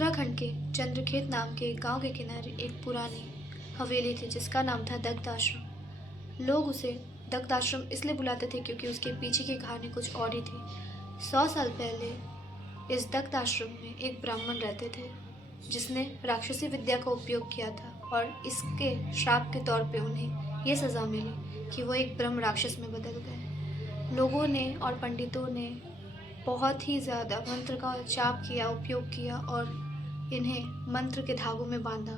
उत्तराखंड के चंद्रखेत नाम के एक गांव के किनारे एक पुरानी हवेली थी जिसका नाम था दग्ध आश्रम। लोग उसे दग्ध आश्रम इसलिए बुलाते थे क्योंकि उसके पीछे की कहानी कुछ और ही थी। 100 साल पहले इस दग्ध आश्रम में एक ब्राह्मण रहते थे जिसने राक्षसी विद्या का उपयोग किया था और इसके श्राप के तौर पे उन्हें ये सज़ा मिली कि वो एक ब्रह्म राक्षस में बदल गए। लोगों ने और पंडितों ने बहुत ही ज़्यादा मंत्र का जाप किया, उपयोग किया और इन्हें मंत्र के धागों में बांधा,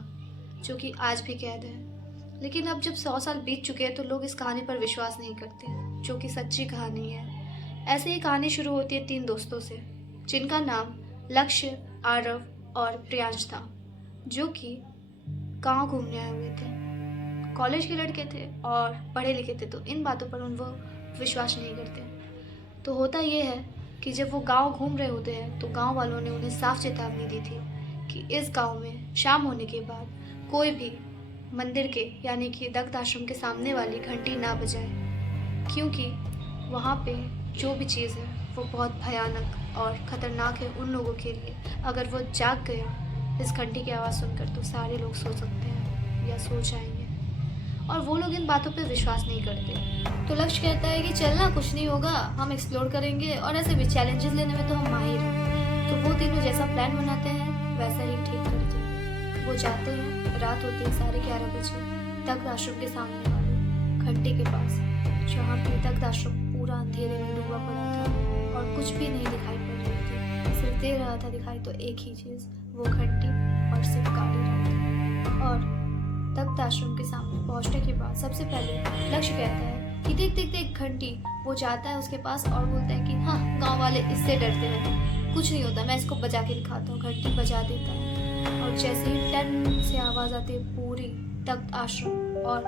जो कि आज भी कैद है। लेकिन अब जब 100 साल बीत चुके हैं तो लोग इस कहानी पर विश्वास नहीं करते, जो कि सच्ची कहानी है। ऐसे ही कहानी शुरू होती है 3 दोस्तों से, जिनका नाम लक्ष्य, आरव और प्रियांश था, जो कि गाँव घूमने आए हुए थे। कॉलेज के लड़के थे और पढ़े लिखे थे, तो इन बातों पर वो विश्वास नहीं करते। तो होता ये है कि जब वो गांव घूम रहे होते हैं तो गांव वालों ने उन्हें साफ चेतावनी दी थी कि इस गांव में शाम होने के बाद कोई भी मंदिर के यानी कि दग्ध आश्रम के सामने वाली घंटी ना बजाए, क्योंकि वहाँ पे जो भी चीज़ है वो बहुत भयानक और ख़तरनाक है उन लोगों के लिए। अगर वो जाग गए इस घंटी की आवाज़ सुनकर तो सारे लोग सो सकते हैं या सो जाएंगे, और वो लोग इन बातों पे विश्वास नहीं करते। तो लक्ष्य कहता है कि चलना, कुछ नहीं होगा, हम एक्सप्लोर करेंगे और ऐसे भी चैलेंजेस लेने में तो हम माहिर हैं। तो वो तीनों जैसा प्लान बनाते हैं वैसा ही ठीक करते हैं। वो जाते हैं, रात होती है 11:30 बजे दग्ध आश्रम के सामने वाले घंटे के पास, जहाँ पे दग्ध आश्रम पूरा अंधेरे में डूबा पड़ा था और कुछ भी नहीं दिखाई पड़ रही थी। सिर्फ दे रहा था दिखाई तो एक ही चीज़, वो घंटी और सिर्फ गाड़ी रहा। और दग्ध आश्रम के सामने पहुंचने के बाद सबसे पहले लक्ष्य कहता है कि देख देख देख घंटी। वो जाता है उसके पास और बोलता है कि हाँ, गांव वाले इससे डरते हैं, कुछ नहीं होता, मैं इसको बजा के दिखाता हूँ। घंटी बजा देता है और जैसे ही टन से आवाज़ आती है, पूरी दग्ध आश्रम और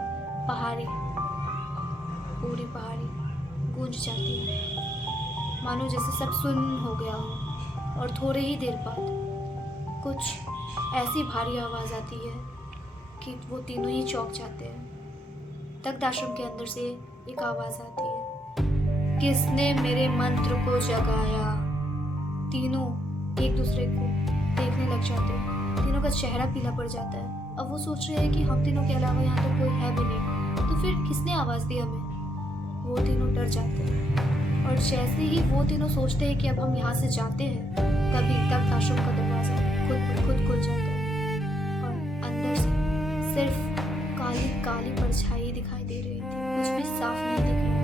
पूरी पहाड़ी गूंज जाती है, मानो जैसे सब सुन्न हो गया हो। और थोड़े ही देर बाद कुछ ऐसी भारी आवाज़ आती है कि वो तीनों ही चौंक जाते हैं। दग्ध आश्रम के अंदर से एक आवाज़ आती है, किसने मेरे मंत्र को जगाया। तीनों एक दूसरे को देखने लग जाते हैं, तीनों का चेहरा पीला पड़ जाता है। अब वो सोच रहे हैं कि हम तीनों के अलावा यहाँ तो कोई है भी नहीं, तो फिर किसने आवाज़ दी हमें। वो तीनों डर जाते हैं और जैसे ही वो तीनों सोचते हैं कि अब हम यहाँ से जाते हैं, तभी दग्ध आश्रम का दरवाज़ा खुद खुल जाता है और अंदर से सिर्फ काली काली परछाई दिखाई दे रही थी, कुछ भी साफ नहीं दिख रहा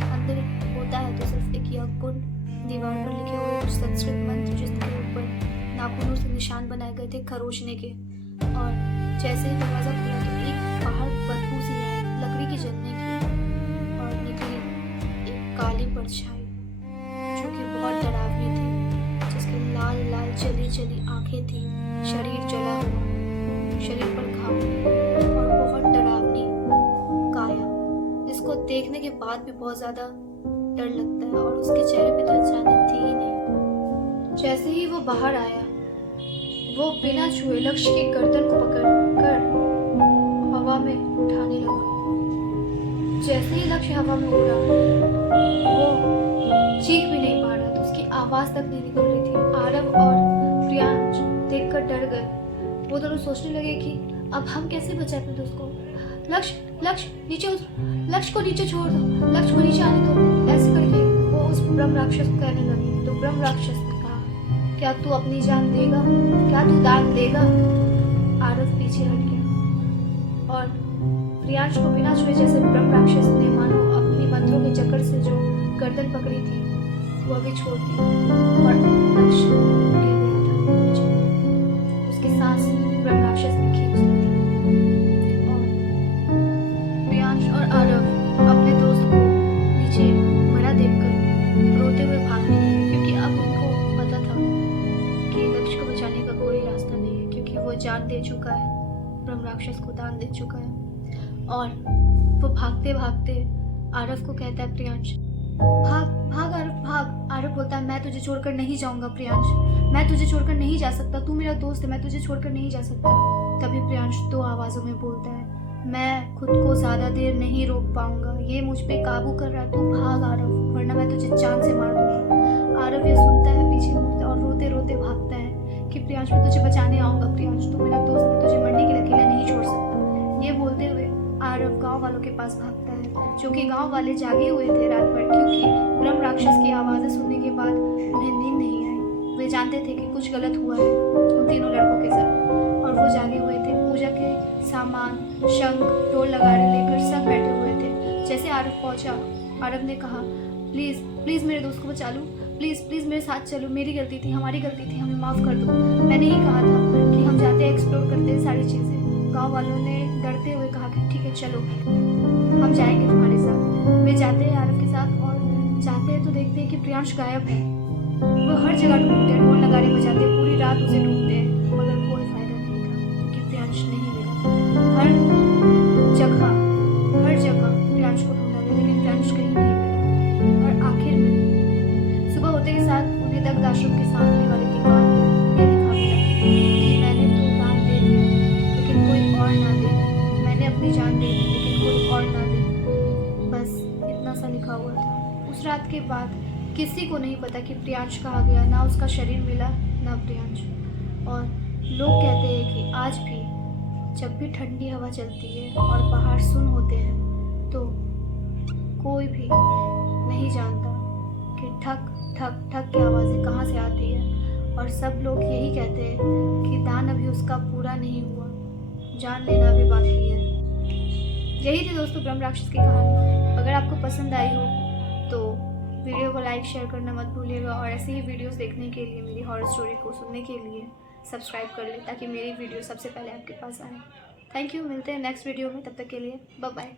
था। अंदर होता है तो सिर्फ एक यज्ञकुंड, दीवार पर लिखे हुए कुछ संस्कृत मंत्र जिसके ऊपर नाखूनों से निशान बनाए गए थे खरोचने के। और जैसे ही दरवाज़ा खुला तो एक बाहर बदबू सी आई, लकड़ी की जलने की, और निकली एक काली परछाई जो कि बहुत डरावनी थी, जिसकी लाल लाल जली जली आंखें थी, शरीर जला हुआ, शरीर पर घाव और बहुत डरावनी काया, जिसको देखने के बाद भी बहुत ज़्यादा डर लगता है। और उसके चेहरे पे तो इंसानियत थी ही नहीं। जैसे ही वो बाहर आया, वो बिना छुए लक्ष्य की गर्दन को पकड़कर हवा में उठाने लगा। जैसे ही लक्ष्य हवा में उड़ा, वो चीख भी नहीं पा रहा था, उसकी आवाज़ तक नहीं निकल रही थी। आरव और प्रियांश देखकर डर गए। वो दोनों सोचने लगे कि अब हम कैसे बचाए अपने दोस्त को। लक्ष्य नीचे उतर, लक्ष्य को नीचे छोड़ दो, लक्ष्य को नीचे आने दो, ऐसे करके वो उस ब्रह्म राक्षस को कहने लगी। तो ब्रह्म राक्षस ने कहा, क्या तू अपनी जान देगा, क्या तू दान देगा। आरव पीछे हट गया और प्रियांश को बिना छुए जैसे ब्रह्म राक्षस ने मानो अपनी मंत्रों के चक्कर से जो गर्दन पकड़ी थी वो अभी छोड़ दी और लक्ष्य गिर गया था नीचे। उसकी सांस ब्रह्म राक्षस ने खींच ली थी और प्रियांश और आरव अपने दोस्त को नीचे मरा देखकर रोते हुए भागने लगे, क्योंकि अब उनको पता था कि लक्ष्य को बचाने का कोई रास्ता नहीं है, क्योंकि वो जान दे चुका है, ब्रह्म राक्षस को दान दे चुका है। और वो भागते भागते आरव को कहता है, प्रियांश भाग भाग आरव भाग। आरव बोलता है, मैं तुझे छोड़कर नहीं जाऊंगा प्रियांश, मैं तुझे छोड़कर नहीं जा सकता, तू मेरा दोस्त है, मैं तुझे छोड़कर नहीं जा सकता। तभी प्रियांश 2 आवाज़ों में बोलता है, मैं खुद को ज़्यादा देर नहीं रोक पाऊंगा, ये मुझ पे काबू कर रहा है, तू भाग आरव, वरना मैं तुझे जान से मार दूंगा। आरव ये सुनता है, पीछे मुड़ता है और रोते रोते भागता है कि प्रियांश मैं तुझे बचाने आऊँगा, प्रियांश तू मेरा दोस्त है, तुझे मरने के लिए अकेला नहीं छोड़ सकता। ये बोलते हुए आरव गांव वालों के पास भागता है, जो कि गांव वाले जागे हुए थे रात भर, क्योंकि ब्रह्म राक्षस की आवाज़ें सुनने के बाद उन्हें नींद नहीं आई। वे जानते थे कि कुछ गलत हुआ है उन तीनों लड़कों के साथ, और वो जागे हुए थे। पूजा के सामान, शंख, ढोल नगाड़े लेकर सब बैठे हुए थे। जैसे आरव पहुंचा, आरव ने कहा, प्लीज़ प्लीज़ मेरे दोस्त को बचा लो, प्लीज़ प्लीज़ मेरे साथ चलो, मेरी गलती थी, हमारी गलती थी, हमें माफ़ कर दो। मैंने ही कहा था कि हम जाते हैं, एक्सप्लोर करते हैं सारी चीज़ें। गांव वालों ने डरते हुए कहा कि ठीक है चलो, हम जाएंगे तुम्हारे साथ। वे जाते हैं आरव के साथ, और जाते हैं तो देखते हैं कि प्रियांश गायब है। वो हर जगह ढूंढते हैं, ढोल नगाड़े बजाते हैं, पूरी रात उसे ढूंढते हैं, मगर कोई फायदा नहीं था, क्योंकि प्रियांश नहीं मिला। हर जगह प्रियांश को ढूंढा गया, लेकिन प्रियांश कहीं नहीं मिला। और आखिर में सुबह होते के साथ उन्हें दग्ध आश्रम के सामने वाली दीवार पर यह लिखा मिला कि मैंने तो दान दे दिया, लेकिन कोई और ना दे, मैंने अपनी जान दे दी, लेकिन कोई और ना दे। बस इतना सा लिखा हुआ था। उस रात के बाद किसी को नहीं पता कि प्रियांश कहाँ गया, ना उसका शरीर मिला ना प्रियांश। और लोग कहते हैं कि आज भी जब भी ठंडी हवा चलती है और पहाड़ सुन होते हैं, तो कोई भी नहीं जानता कि ठक ठक ठक की आवाज़ें कहाँ से आती है। और सब लोग यही कहते हैं कि दान अभी उसका पूरा नहीं हुआ, जान लेना भी बाकी है। यही थी दोस्तों ब्रह्म राक्षस की कहानी। अगर आपको पसंद आई हो तो वीडियो को लाइक शेयर करना मत भूलिएगा, और ऐसे ही वीडियोस देखने के लिए, मेरी हॉरर स्टोरी को सुनने के लिए सब्सक्राइब कर लें, ताकि मेरी वीडियो सबसे पहले आपके पास आए। थैंक यू, मिलते हैं नेक्स्ट वीडियो में, तब तक के लिए बाय बाय।